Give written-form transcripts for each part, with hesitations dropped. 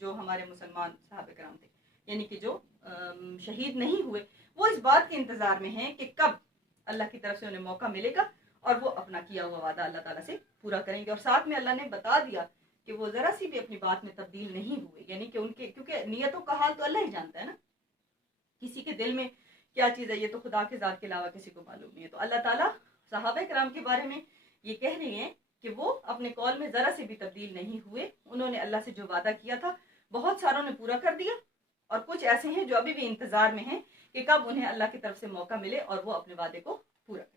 جو ہمارے مسلمان صحابہ کرام تھے یعنی کہ جو شہید نہیں ہوئے، وہ اس بات کے انتظار میں ہیں کہ کب اللہ کی طرف سے انہیں موقع ملے گا اور وہ اپنا کیا ہوا وعدہ اللہ تعالیٰ سے پورا کریں گے. اور ساتھ میں اللہ نے بتا دیا کہ وہ ذرا سی بھی اپنی بات میں تبدیل نہیں ہوئے، یعنی کہ ان کے، کیونکہ نیتوں کا حال تو اللہ ہی جانتا ہے نا، کسی کے دل میں کیا چیز ہے یہ تو خدا کے ذات کے علاوہ کسی کو معلوم نہیں ہے. تو اللہ تعالیٰ صحابہ کرام کے بارے میں یہ کہہ رہے ہیں کہ وہ اپنے قول میں ذرا سے بھی تبدیل نہیں ہوئے. انہوں نے اللہ سے جو وعدہ کیا تھا بہت ساروں نے پورا کر دیا، اور کچھ ایسے ہیں جو ابھی بھی انتظار میں ہیں کہ کب انہیں اللہ کی طرف سے موقع ملے اور وہ اپنے وعدے کو پورا کریں.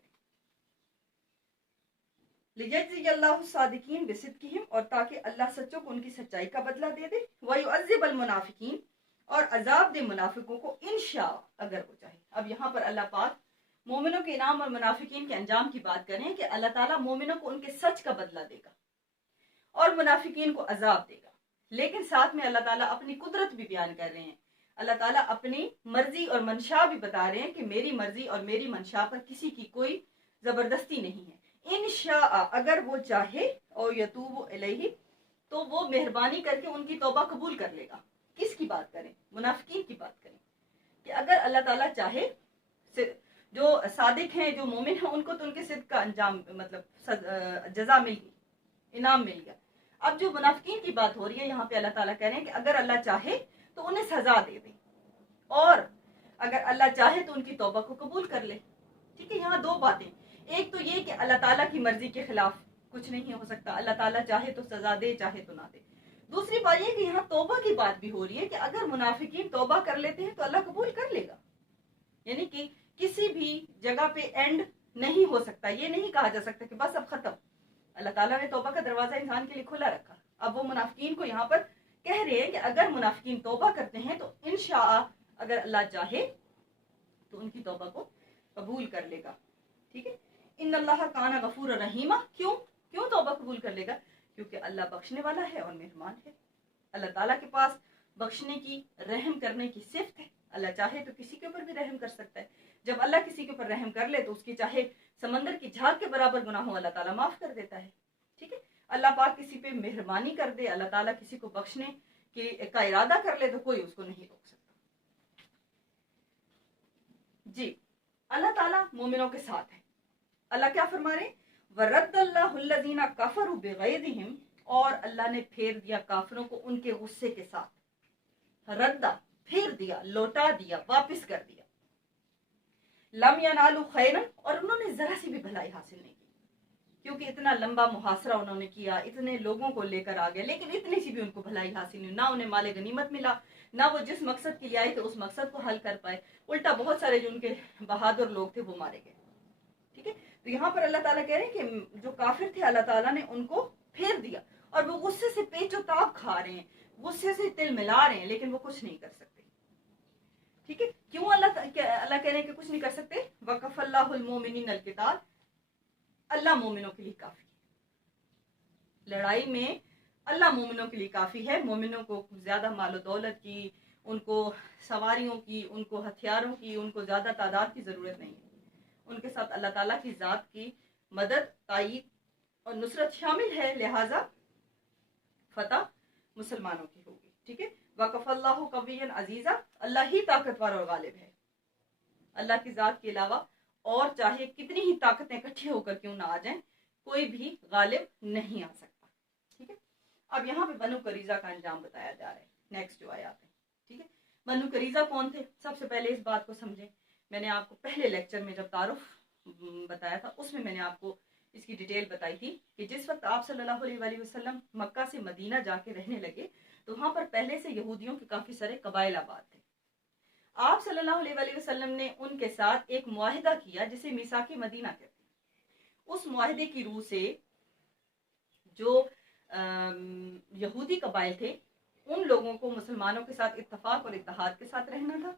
لِيَجْزِيَ اللَّهُ الصَّادِقِينَ بِصِدْقِهِمْ، اور تاکہ اللہ سچوں کو ان کی سچائی کا بدلہ دے دے. وَيُعَذِّبَ الْمُنَافِقِينَ، اور عذاب دے منافقوں کو انشاء اگر وہ چاہے. اب یہاں پر اللہ پاک مومنوں کے انعام اور منافقین کے انجام کی بات کریں کہ اللہ تعالیٰ مومنوں کو ان کے سچ کا بدلہ دے گا اور منافقین کو عذاب دے گا. لیکن ساتھ میں اللہ تعالیٰ اپنی قدرت بھی بیان کر رہے ہیں. اللہ تعالیٰ اپنی مرضی اور منشا بھی بتا رہے ہیں کہ میری مرضی اور میری منشا پر کسی کی کوئی زبردستی نہیں ہے. انشاء اگر وہ چاہے، اور یتوب الیہ، تو وہ مہربانی کر کے ان کی توبہ قبول کر لے گا. کس کی بات کریں؟ منافقین کی بات کریں کہ اگر اللہ تعالیٰ چاہے، جو صادق ہیں جو مومن ہیں ان کو تو ان کے صدق کا انجام مطلب جزا مل گئی، انعام مل گیا. اب جو منافقین کی بات ہو رہی ہے یہاں پہ اللہ تعالیٰ کہہ رہے ہیں کہ اگر اللہ چاہے تو انہیں سزا دے دے، اور اگر اللہ چاہے تو ان کی توبہ کو قبول کر لے. ٹھیک ہے، یہاں دو باتیں، ایک تو یہ کہ اللہ تعالیٰ کی مرضی کے خلاف کچھ نہیں ہو سکتا، اللہ تعالیٰ چاہے تو سزا دے چاہے تو نہ دے. دوسری بات یہ کہ یہاں توبہ کی بات بھی ہو رہی ہے کہ اگر منافقین توبہ کر لیتے ہیں تو اللہ قبول کر لے گا. یعنی کہ کسی بھی جگہ پہ اینڈ نہیں ہو سکتا، یہ نہیں کہا جا سکتا کہ بس اب ختم. اللہ تعالیٰ نے توبہ کا دروازہ انسان کے لیے کھلا رکھا. اب وہ منافقین کو یہاں پر کہہ رہے ہیں کہ اگر منافقین توبہ کرتے ہیں تو انشاء اگر اللہ چاہے تو ان کی توبہ کو قبول کر لے گا. ٹھیک ہے، ان اللہ کان غفور رحیمہ. کیوں توبہ قبول کر لے گا؟ کیونکہ اللہ بخشنے والا ہے اور مہربان ہے. اللہ تعالیٰ کے پاس بخشنے کی، رحم کرنے کی صفت ہے. اللہ چاہے تو کسی کے اوپر بھی رحم کر سکتا ہے. جب اللہ کسی کے اوپر رحم کر لے تو اس کی چاہے سمندر کی جھاگ کے برابر گناہ ہو اللہ تعالیٰ معاف کر دیتا ہے. ٹھیک ہے، اللہ پاک کسی پہ مہربانی کر دے، اللہ تعالیٰ کسی کو بخشنے کا ارادہ کر لے تو کوئی اس کو نہیں روک سکتا. جی، اللہ تعالیٰ مومنوں کے ساتھ ہے. اللہ کیا فرما رہے ہیں؟ وَرَدَّ اللَّهُ الَّذِينَ كَفَرُوا بِغَيْظِهِمْ، اور اللہ نے پھیر دیا کافروں کو ان کے غصے کے ساتھ. ردہ، پھیر دیا، لوٹا دیا، واپس کر دیا. لم ینالوا خیرا، اور انہوں نے ذرا سی بھی بھلائی حاصل نہیں کی، کیونکہ اتنا لمبا محاصرہ انہوں نے کیا، اتنے لوگوں کو لے کر آ گئے، لیکن اتنی سی بھی ان کو بھلائی حاصل نہیں. نہ انہیں مال غنیمت ملا، نہ وہ جس مقصد کے لیے آئے تھے اس مقصد کو حل کر پائے. الٹا بہت سارے جو ان کے بہادر لوگ تھے وہ مارے گئے. ٹھیک ہے، تو یہاں پر اللہ تعالیٰ کہہ رہے ہیں کہ جو کافر تھے اللہ تعالیٰ نے ان کو پھیر دیا، اور وہ غصے سے پیچ و تاب کھا رہے ہیں، غصے سے تل ملا رہے ہیں، لیکن وہ کچھ نہیں کر سکتے. ٹھیک ہے، کیوں اللہ کہہ رہے ہیں کہ کچھ نہیں کر سکتے؟ وَقَفَ اللَّهُ الْمُؤْمِنِينَ الْقِتَالَ، اللہ مومنوں کے لیے کافی ہے. لڑائی میں اللہ مومنوں کے لیے کافی ہے. مومنوں کو زیادہ مال و دولت کی، ان کو سواریوں کی، ان کو ہتھیاروں کی، ان کو زیادہ تعداد کی ضرورت نہیں ہے. ان کے ساتھ اللہ تعالیٰ کی ذات کی مدد، تائید اور نصرت شامل ہے، لہٰذا فتح مسلمانوں کی ہوگی. ٹھیک ہے، وَقَفَ اللَّهُ قَوِيًّا عَزِيزًا، اللہ ہی طاقتور اور غالب ہے. اللہ کی ذات کے علاوہ اور چاہے کتنی ہی طاقتیں اکٹھی ہو کر کیوں نہ آ جائیں، کوئی بھی غالب نہیں آ سکتا. ٹھیک ہے، اب یہاں پہ بنو قریظہ کا انجام بتایا جا رہا ہے. نیکسٹ جو آیات ہے. ٹھیک ہے، بنو قریظہ کون تھے؟ سب سے پہلے اس بات کو سمجھیں. میں نے آپ کو پہلے لیکچر میں جب تعارف بتایا تھا اس میں نے آپ کو اس کی ڈیٹیل بتائی تھی کہ جس وقت آپ صلی اللہ علیہ وآلہ وسلم مکہ سے مدینہ جا کے رہنے لگے تو وہاں پر پہلے سے یہودیوں کے کافی سارے قبائل آباد تھے. آپ صلی اللہ علیہ وآلہ وسلم نے ان کے ساتھ ایک معاہدہ کیا جسے میثاق مدینہ کہتے ہیں. اس معاہدے کی روح سے جو یہودی قبائل تھے ان لوگوں کو مسلمانوں کے ساتھ اتفاق اور اتحاد کے ساتھ رہنا تھا.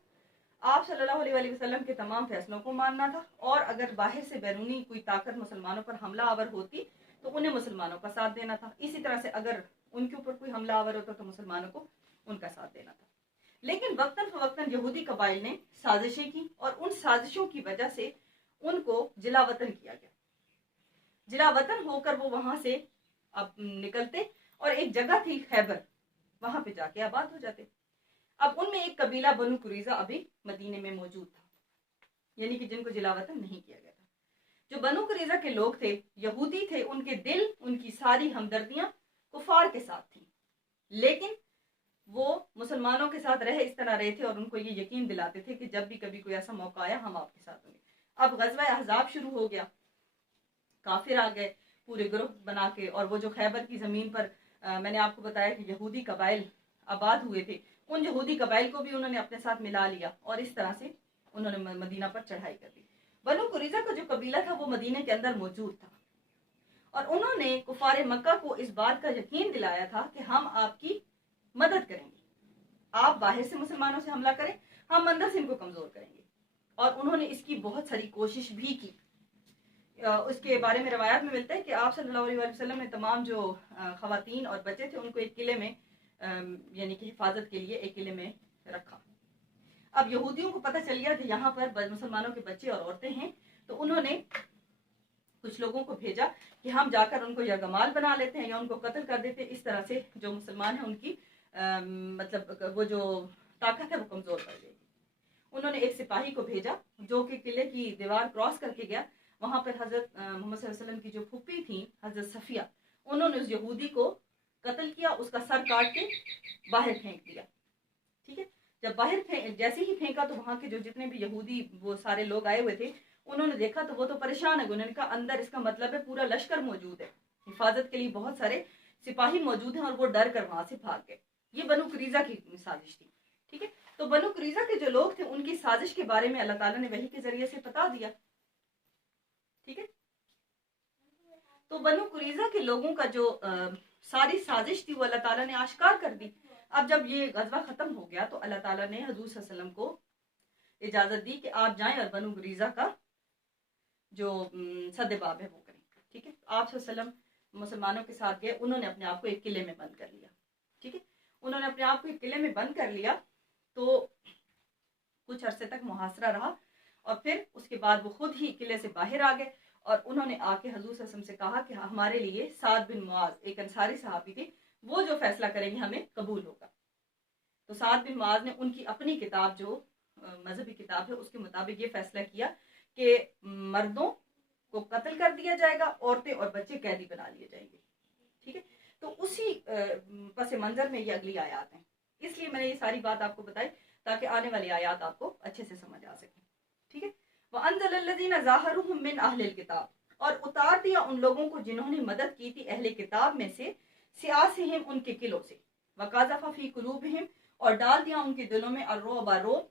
آپ صلی اللہ علیہ وآلہ وسلم کے تمام فیصلوں کو ماننا تھا، اور اگر باہر سے بیرونی کوئی طاقت مسلمانوں پر حملہ آور ہوتی تو انہیں مسلمانوں کا ساتھ دینا تھا. اسی طرح سے اگر ان کے اوپر کوئی حملہ آور ہوتا تو مسلمانوں کو ان کا ساتھ دینا تھا. لیکن وقتاً فوقتاً یہودی قبائل نے سازشیں کی، اور ان سازشوں کی وجہ سے ان کو جلا وطن کیا گیا. جلا وطن ہو کر وہ وہاں سے اب نکلتے، اور ایک جگہ تھی خیبر، وہاں پہ جا کے آباد ہو جاتے۔ اب ان میں ایک قبیلہ بنو قریظہ ابھی مدینے میں موجود تھا، یعنی کہ جن کو جلا وطن نہیں کیا گیا تھا۔ جو بنو قریظہ کے لوگ تھے، یہودی تھے، ان کے دل، ان کی ساری ہمدردیاں کفار کے ساتھ تھیں، لیکن وہ مسلمانوں کے ساتھ رہ اس طرح رہے تھے اور ان کو یہ یقین دلاتے تھے کہ جب بھی کبھی کوئی ایسا موقع آیا ہم آپ کے ساتھ ہوں گے۔ اب غزوہ احزاب شروع ہو گیا، کافر آ گئے پورے گروہ بنا کے، اور وہ جو خیبر کی زمین پر میں نے آپ کو بتایا کہ یہودی قبائل آباد ہوئے تھے، ان یہودی قبائل کو بھی انہوں نے اپنے ساتھ ملا لیا اور اس طرح سے انہوں نے مدینہ پر چڑھائی کر دی۔ بنو قریظہ کا جو قبیلہ تھا وہ مدینہ کے اندر موجود تھا، اور انہوں نے کفار مکہ کو اس بات کا یقین دلایا تھا کہ ہم آپ کی مدد کریں گے، آپ باہر سے مسلمانوں سے حملہ کریں، ہم اندر سے ان کو کمزور کریں گے، اور انہوں نے اس کی بہت ساری کوشش بھی کی۔ اس کے بارے میں روایات میں ملتا ہے کہ آپ صلی اللہ علیہ وسلم نے تمام جو خواتین اور بچے تھے ان کو ایک قلعے میں یعنی کہ حفاظت کے لیے ایک قلعے میں رکھا۔ اب یہودیوں کو پتہ چل گیا کہ یہاں پر مسلمانوں کے بچے اور عورتیں ہیں، تو انہوں نے کچھ لوگوں کو بھیجا کہ ہم جا کر ان کو یا گمال بنا لیتے ہیں یا ان کو قتل کر دیتے ہیں، اس طرح سے جو مسلمان ہیں ان کی مطلب وہ جو طاقت ہے وہ کمزور پڑ جائے گی۔ انہوں نے ایک سپاہی کو بھیجا جو کہ قلعے کی دیوار کراس کر کے گیا، وہاں پر حضرت محمد صلی اللہ علیہ وسلم کی جو پھوپھی تھیں حضرت صفیہ، انہوں نے اس یہودی کو قتل کیا، اس کا سر کاٹ کے باہر پھینک دیا۔ ٹھیک ہے، جب باہر جیسے ہی پھینکا تو وہاں کے جو جتنے بھی یہودی وہ سارے لوگ آئے ہوئے تھے انہوں نے دیکھا تو وہ تو پریشان ہے، انہوں نے کہا اندر اس کا مطلب ہے پورا لشکر موجود ہے، حفاظت کے لیے بہت سارے سپاہی موجود ہیں، اور وہ ڈر کر وہاں سے بھاگ گئے۔ یہ بنو قریظہ کی سازش تھی۔ ٹھیک ہے، تو بنو قریظہ کے جو لوگ تھے ان کی سازش کے بارے میں اللہ تعالیٰ نے وحی کے ذریعے سے بتا دیا۔ ٹھیک ہے، تو بنو قریظہ کے لوگوں کا جو ساری سازش تھی وہ اللہ تعالیٰ نے آشکار کر دی۔ اب جب یہ غزوہ ختم ہو گیا تو اللہ تعالیٰ نے حضور صلی اللہ علیہ وسلم کو اجازت دی کہ آپ جائیں اور بنو قریظہ کا جو سد باب ہے وہ کریں۔ ٹھیک ہے، آپ صلی اللہ علیہ وسلم مسلمانوں کے ساتھ گئے، انہوں نے اپنے آپ کو ایک قلعے میں بند کر لیا۔ ٹھیک ہے، انہوں نے اپنے آپ کو ایک قلعے میں بند کر لیا، تو کچھ عرصے تک محاصرہ رہا، اور پھر اس کے بعد وہ خود ہی قلعے سے باہر آ گئے، اور انہوں نے آ کے حضور صلی اللہ علیہ وسلم سے کہا کہ ہمارے لیے سعد بن معاذ ایک انصاری صحابی تھے، وہ جو فیصلہ کریں گے ہمیں قبول ہوگا۔ تو سعد بن معاذ نے ان کی اپنی کتاب جو مذہبی کتاب ہے اس کے مطابق یہ فیصلہ کیا کہ مردوں کو قتل کر دیا جائے گا، عورتیں اور بچے قیدی بنا لیے جائیں گے۔ ٹھیک ہے، تو اسی پس منظر میں یہ اگلی آیات ہیں، اس لیے میں نے یہ ساری بات آپ کو بتائی تاکہ آنے والی آیات آپ کو اچھے سے سمجھ آ سکیں۔ ٹھیک ہے، وَأَنزَلَ الَّذِينَ ظَاهَرُهُم مِّنْ أَهْلِ الْكِتَابِ، اور اتار دیا ان لوگوں کو جنہوں نے مدد کی تھی اہل کتاب میں سے، سیاسہم ان کے قلعوں سے، وَقَذَفَ فِي قُلُوبِهِمْ اور ڈال دیا ان کے دلوں میں الرعب روب،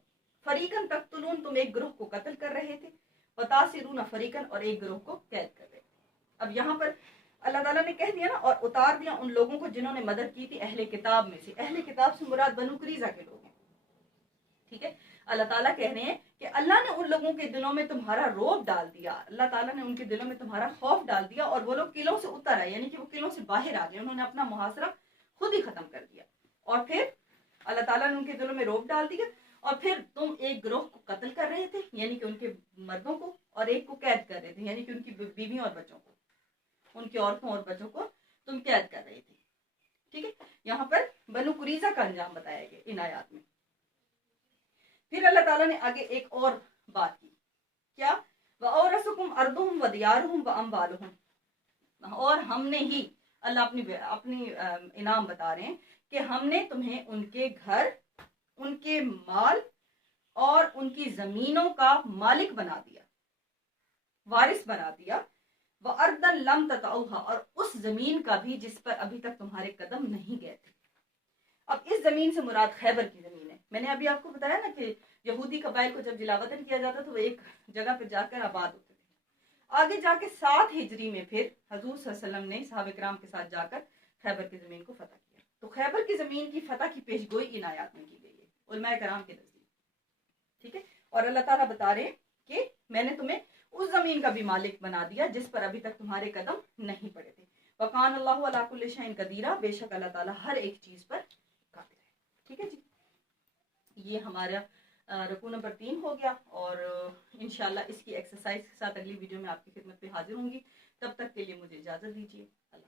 فریقاً تقتلون تم ایک گروہ کو قتل کر رہے تھے، وتاسرون فریقاً اور ایک گروہ کو قید کر رہے تھے۔ اب یہاں پر اللہ تعالیٰ نے کہہ دیا نا، اور اتار دیا ان لوگوں کو جنہوں نے مدد کی تھی اہل کتاب میں سے، اہل کتاب سے مراد بنو قریظہ کے لوگ ہیں۔ ٹھیک ہے، اللہ تعالیٰ کہہ رہے ہیں کہ اللہ نے ان لوگوں کے دلوں میں تمہارا روب ڈال دیا، اللہ تعالیٰ نے ان کے دلوں میں تمہارا خوف ڈال دیا، اور وہ لوگ قلعوں سے اتر آئے، یعنی کہ وہ قلعوں سے باہر آ گئے، انہوں نے اپنا محاصرہ خود ہی ختم کر دیا، اور پھر اللہ تعالیٰ نے ان کے دلوں میں روب ڈال دیا، اور پھر تم ایک گروہ کو قتل کر رہے تھے یعنی کہ ان کے مردوں کو، اور ایک کو قید کر رہے تھے یعنی کہ ان کی بیویوں اور بچوں کو، ان کی عورتوں اور بچوں کو تم قید کر رہے تھے۔ ٹھیک ہے، یہاں پر بنو قریظہ کا انجام بتایا گیا ان آیات میں۔ پھر اللہ تعالیٰ نے آگے ایک اور بات کی، کیا وَأَوْرَثَكُمْ أَرْضُهُمْ وَدِيَارُهُمْ وَأَمْوَالُهُمْ، اور ہم نے ہی، اللہ اپنی انعام بتا رہے ہیں کہ ہم نے تمہیں ان کے گھر، ان کے مال اور ان کی زمینوں کا مالک بنا دیا، وارث بنا دیا، وَأَرْضًا لَمْ تَطَئُوهَا، اور اس زمین کا بھی جس پر ابھی تک تمہارے قدم نہیں گئے تھے۔ اب اس زمین سے مراد خیبر کی زمین ہے۔ میں نے ابھی آپ کو بتایا نا کہ یہودی قبائل کو جب جلا وطن کیا جاتا تو وہ ایک جگہ پہ جا کر آباد ہوتے تھے، آگے جا کے 7 ہجری میں پھر حضور صلی اللہ علیہ وسلم نے صحابہ کرام کے ساتھ جا کر خیبر کی زمین کو فتح کیا۔ تو خیبر کی زمین کی فتح کی پیش گوئی ان آیات میں کی گئی ہے علماء کرام کے نزدیک۔ ٹھیک ہے، اور اللہ تعالیٰ بتا رہے ہیں کہ میں نے تمہیں اس زمین کا بھی مالک بنا دیا جس پر ابھی تک تمہارے قدم نہیں پڑے تھے۔ وَقَانَ اللَّهُ عَلَىٰ كُلِّ شَيْءٍ قَدِيرٌ، بے شک اللہ تعالیٰ ہر ایک چیز پر قادر ہے۔ ٹھیک ہے جی، یہ ہمارا رکوع نمبر 3 ہو گیا، اور انشاءاللہ اس کی ایکسرسائز کے ساتھ اگلی ویڈیو میں آپ کی خدمت پہ حاضر ہوں گی۔ تب تک کے لیے مجھے اجازت دیجیے، اللہ